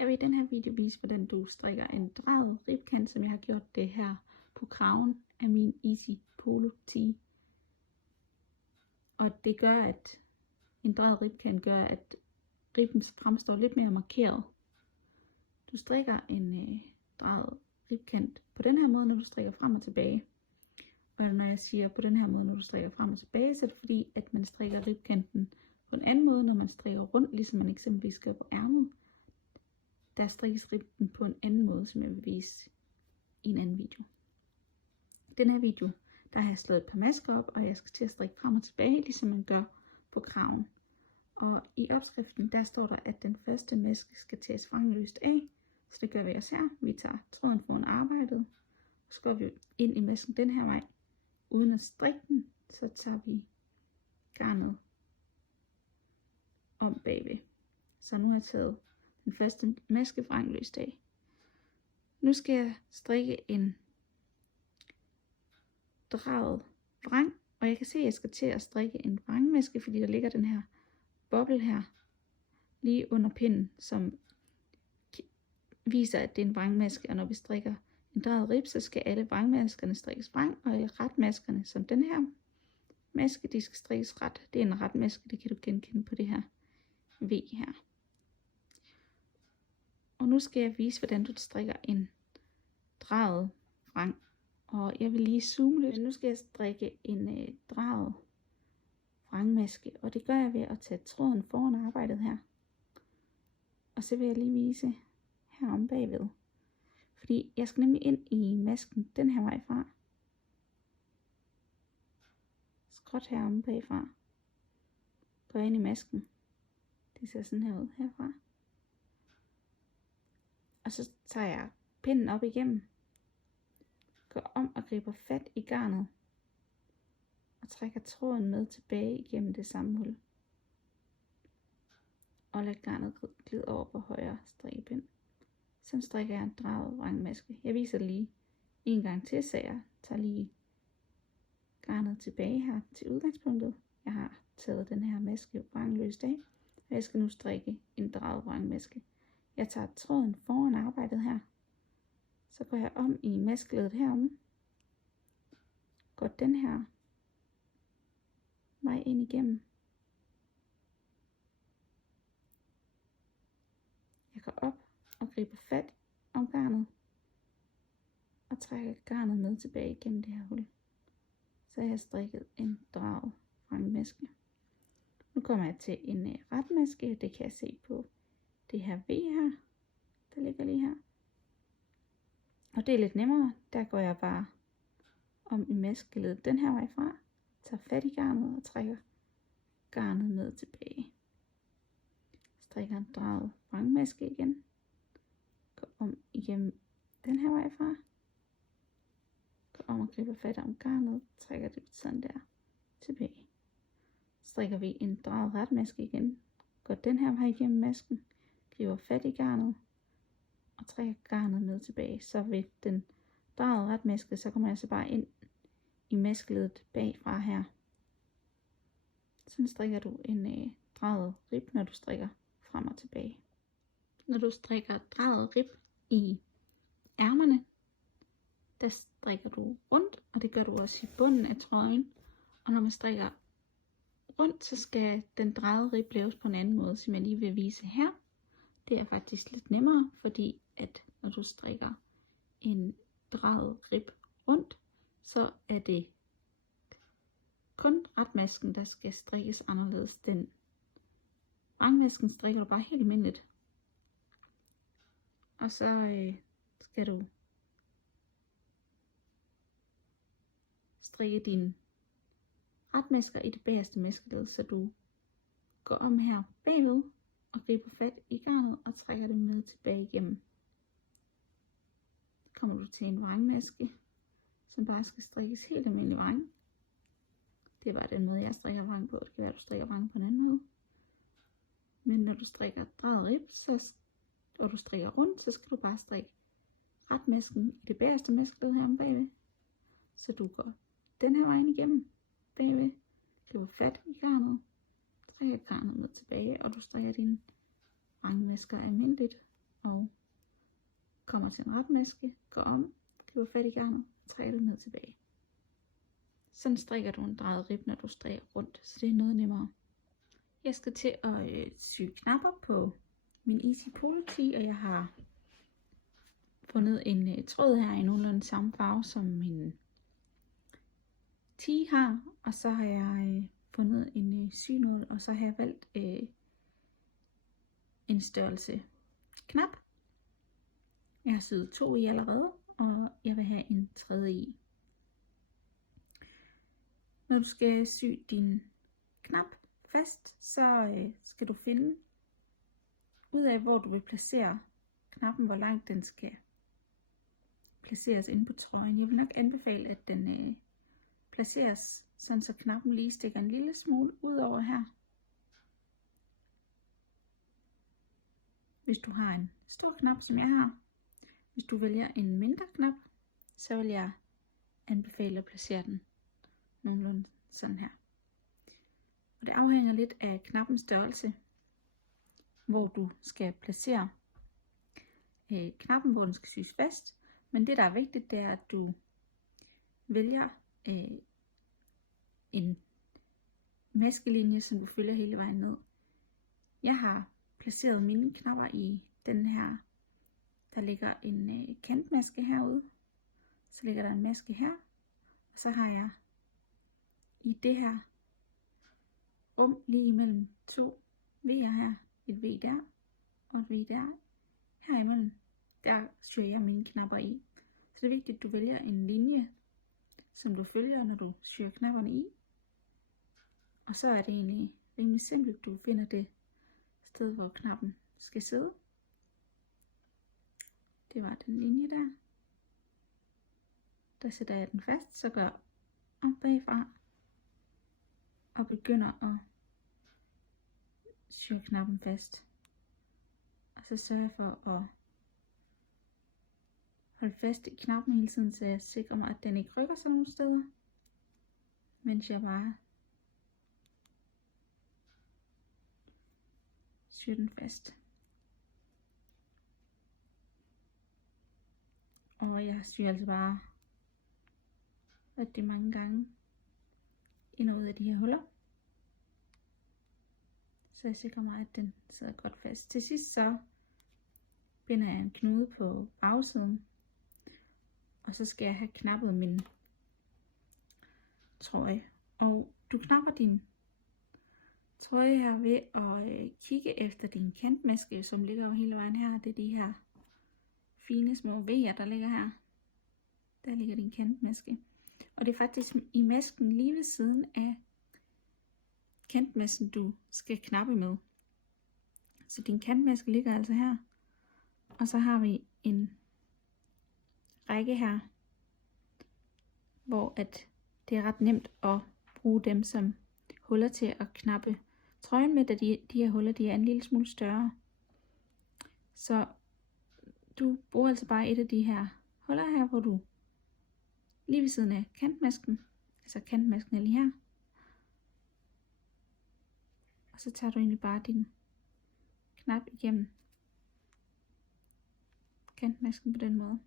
Jeg vil i den her video vise, hvordan du strikker en drejet ribkant, som jeg har gjort det her på kraven af min Easy Polo Tee. Og det gør, at en drejet ribkant gør, at ribben fremstår lidt mere markeret. Du strikker en drejet ribkant på den her måde, når du strikker frem og tilbage. Og når jeg siger på den her måde, når du strikker frem og tilbage, så er det fordi, at man strikker ribkanten på en anden måde, når man strikker rundt, ligesom man eksempelvis gør på ærmet. Der strikkes ribben på en anden måde, som jeg vil vise i en anden video. I den her video, der har jeg slået et par masker op, og jeg skal til at strikke frem og tilbage, ligesom man gør på kraven. Og i opskriften, der står der, at den første maske skal tages vrangløst af. Så det gør vi også her. Vi tager tråden foran arbejdet, og så går vi ind i masken den her vej. Uden at strikke den, så tager vi garnet om bagved. Så nu har jeg taget den første maske vrangløst af. Nu skal jeg strikke en drejet vrang, og jeg kan se, at jeg skal til at strikke en vrangmaske, fordi der ligger den her boble her lige under pinden, som viser, at det er en vrangmaske. Og når vi strikker en drejet rib, så skal alle vrangmaskerne strikkes vrang, og retmaskerne, som den her maske, de skal strikkes ret. Det er en ret maske, det kan du genkende på det her V her. Og nu skal jeg vise, hvordan du strikker en drejet vrang. Og jeg vil lige zoome lidt. Nu skal jeg strikke en drejet vrangmaske, og det gør jeg ved at tage tråden foran arbejdet her. Og så vil jeg lige vise herom bagved. Fordi jeg skal nemlig ind i masken den her vej fra. Skråt herom bagfra. Går ind i masken. Det ser sådan her ud herfra. Og så tager jeg pinden op igennem. Går om og griber fat i garnet. Og trækker tråden med tilbage igennem det samme hul. Og lader garnet glide over på højre strikkepind. Så strikker jeg en drejet vrangmaske. Jeg viser det lige en gang til, så jeg tager lige garnet tilbage her til udgangspunktet. Jeg har taget den her maske vrangløst af, og jeg skal nu strikke en drejet vrangmaske. Jeg tager tråden foran arbejdet her. Så går jeg om i maskeledet herom. Går den her vej ind igennem. Jeg går op og griber fat om garnet. Og trækker garnet med tilbage igennem det her hul. Så har jeg strikket en drejet vrangmaske. Nu kommer jeg til en retmaske. Det kan jeg se på det her V her, der ligger lige her. Og det er lidt nemmere. Der går jeg bare om i maskeledet den her vej fra. Tager fat i garnet og trækker garnet med tilbage. Strikker en drejet vrangmaske igen. Går om igennem den her vej fra. Går om og griber fat om garnet. Trækker det sådan der tilbage. Strikker vi en drejet retmaske igen. Går den her vej igennem masken. Griber fat i garnet. Og trækker garnet med tilbage. Så ved den drejede retmaske, så kommer jeg så bare ind i maskeledet bagfra her. Sådan strikker du en drejet rib, når du strikker frem og tilbage. Når du strikker drejet rib i ærmerne, der strikker du rundt, og det gør du også i bunden af trøjen. Og når man strikker rundt, så skal den drejede rib laves på en anden måde, som jeg lige vil vise her. Det er faktisk lidt nemmere, fordi at når du strikker en drejet rib rundt, så er det kun retmasken, der skal strikkes anderledes. Den vrangmasken strikker du bare helt almindeligt. Og så skal du strikke dine retmasker i det bagerste maskeled, så du går om her bagved og griber fat i garnet og trækker det med tilbage igennem. Kommer du til en vrangmaske, som bare skal strikkes helt almindelig vrang. Det er bare den måde, jeg strikker vrang på. Det kan være, at du strikker vrang på en anden måde. Men når du strikker drejet rib, og du strikker rundt, så skal du bare strikke retmasken i det bagerste maskeled her om bagved. Så du går den her vej igennem bagved, griber fat i garnet, trækker garnet med tilbage, og du strikker dine vrangmasker almindeligt og kommer til en ret maske, går om, griber fat i garnet, trækker det ned tilbage. Sådan strikker du en drejet rib, når du strikker rundt, så det er noget nemmere. Jeg skal til at sy knapper på min Easy Polo Tee, og jeg har fundet en tråd her i nogenlunde samme farve som min tee har, og så har jeg fundet en synål, og så har jeg valgt en størrelse knap. Jeg har syet 2 i allerede, og jeg vil have en tredje i. Når du skal sy din knap fast, så skal du finde ud af, hvor du vil placere knappen, hvor langt den skal placeres inde på trøjen. Jeg vil nok anbefale, at den placeres sådan, så knappen lige stikker en lille smule ud over her. Hvis du har en stor knap, som jeg har. Hvis du vælger en mindre knap, så vil jeg anbefale at placere den nogenlunde sådan her. Og det afhænger lidt af knappens størrelse, hvor du skal placere knappen, hvor den skal sys fast. Men det, der er vigtigt, det er, at du vælger en maskelinje, som du følger hele vejen ned. Jeg har placeret mine knapper i den her. Der ligger en kantmaske herude. Så ligger der en maske her. Og så har jeg i det her rum lige imellem 2 V'er her. Et V der og et V der. Herimellem, der syr jeg mine knapper i. Så det er vigtigt, at du vælger en linje, som du følger, når du syr knapperne i. Og så er det egentlig rimelig simpelt, du finder det sted, hvor knappen skal sidde. Det var den linje der. Der sætter jeg den fast, så gør om bagfra og begynder at syr knappen fast. Og så sørger jeg for at holde fast i knappen hele tiden, så jeg sikrer mig, at den ikke rykker sig nogle steder, mens jeg bare syr den fast. Og jeg syr altså bare rigtig mange gange ind og ud af de her huller, så jeg sikrer mig, at den sidder godt fast. Til sidst så binder jeg en knude på bagsiden, og så skal jeg have knappet min trøje. Og du knapper din trøje her ved at kigge efter din kantmaske, som ligger over hele vejen her. Det er de her fine små V'er, der ligger her. Der ligger din kantmaske. Og det er faktisk i masken lige ved siden af kantmasken, du skal knappe med. Så din kantmaske ligger altså her. Og så har vi en række her, hvor at det er ret nemt at bruge dem som huller til at knappe trøjen med, da de her huller de er en lille smule større. Så du bruger altså bare et af de her huller her, hvor du lige ved siden af kantmasken, altså kantmasken er lige her, og så tager du egentlig bare din knap igennem kantmasken på den måde.